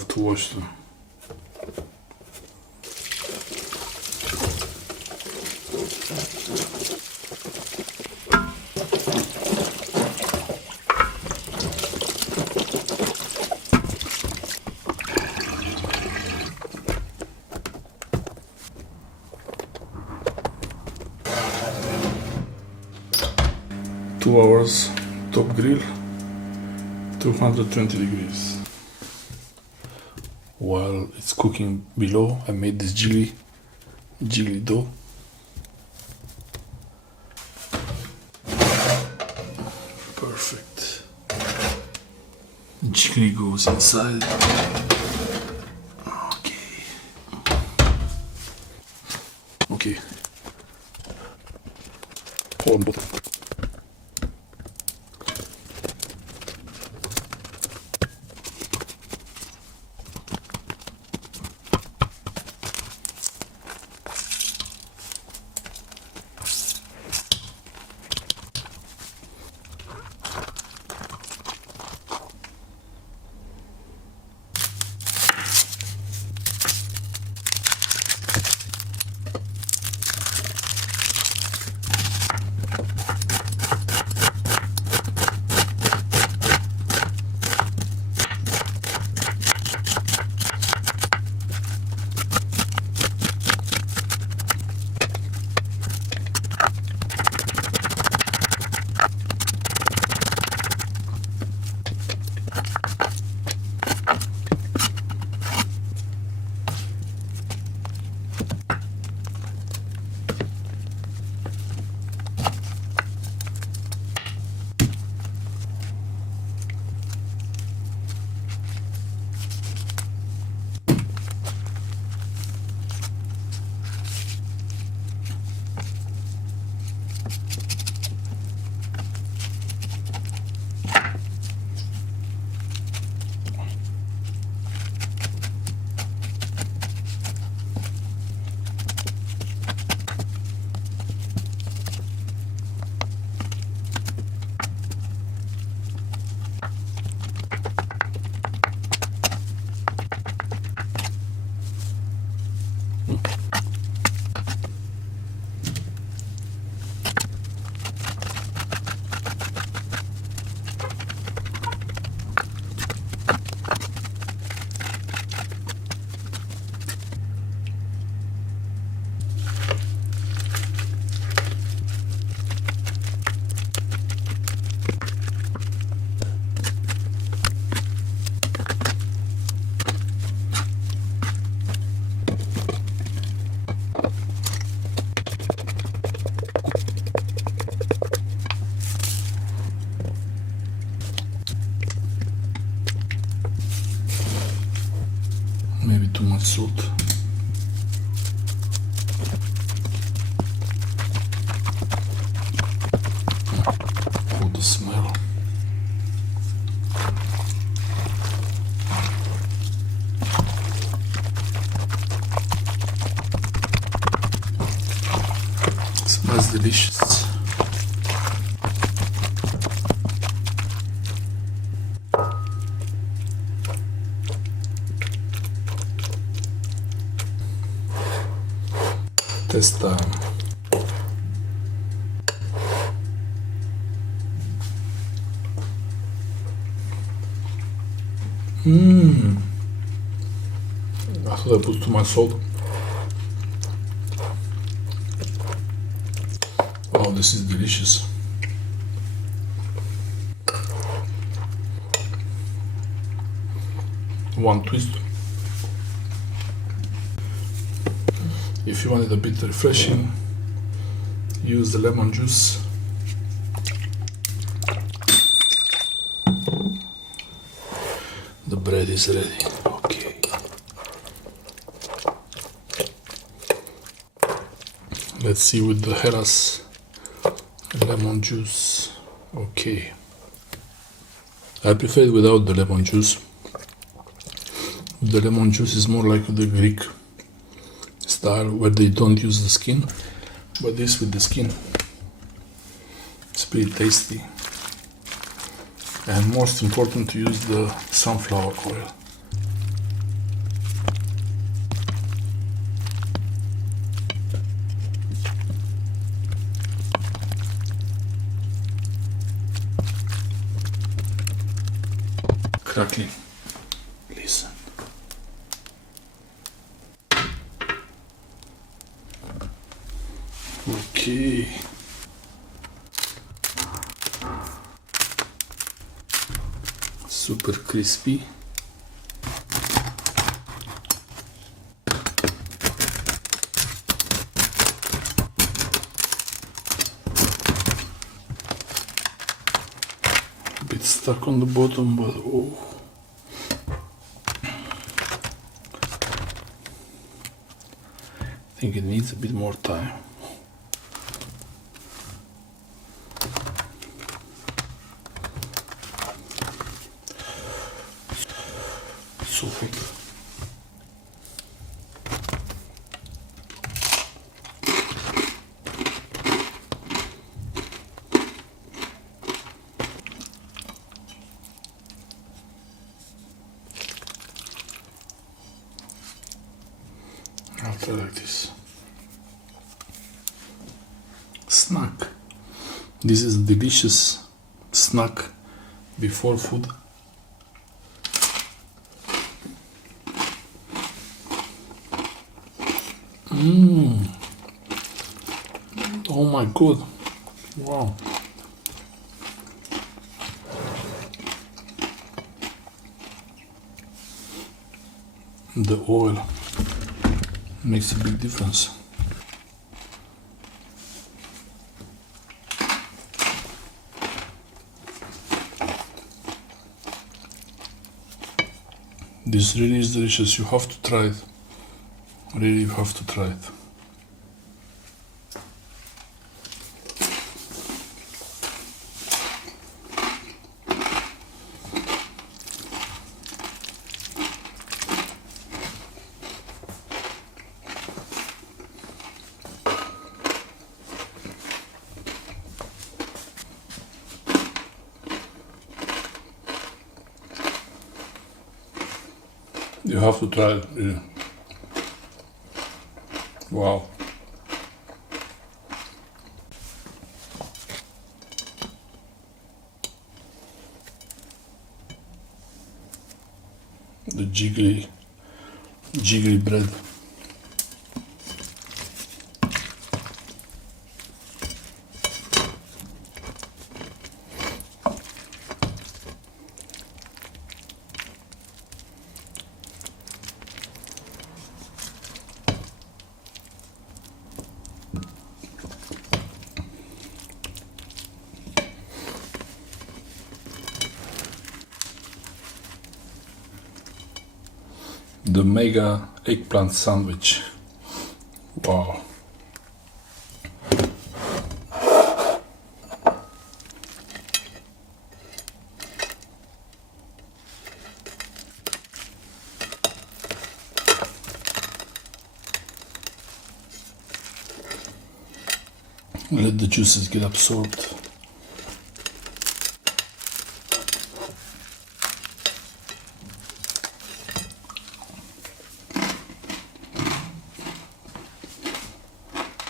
have to wash them. Two hours top grill, 220 degrees. While it's cooking below, I made this jelly dough. Perfect. Jelly goes inside. Okay. Hold on. Maybe too much salt. Oh, the smell. It smells delicious. Test time. I thought I put too much salt. Wow, this is delicious. One twist. If you want it a bit refreshing, use the lemon juice. The bread is ready. Okay. Let's see with the Heras lemon juice. Okay. I prefer it without the lemon juice. The lemon juice is more like the Greek style where they don't use the skin, but this with the skin. It's pretty tasty. And most important, to use the sunflower oil. exactly. Listen. Okay. Super crispy. A bit stuck on the bottom, but oh. I think it needs a bit more time. So hot. I'll try like this. Snack. This is a delicious snack before food. Oh my god. Wow. The oil makes a big difference. This really is delicious. You have to try it. Really, you have to try it. You have to try it, really. Wow. The jiggly bread. The mega eggplant sandwich. Wow. Let the juices get absorbed.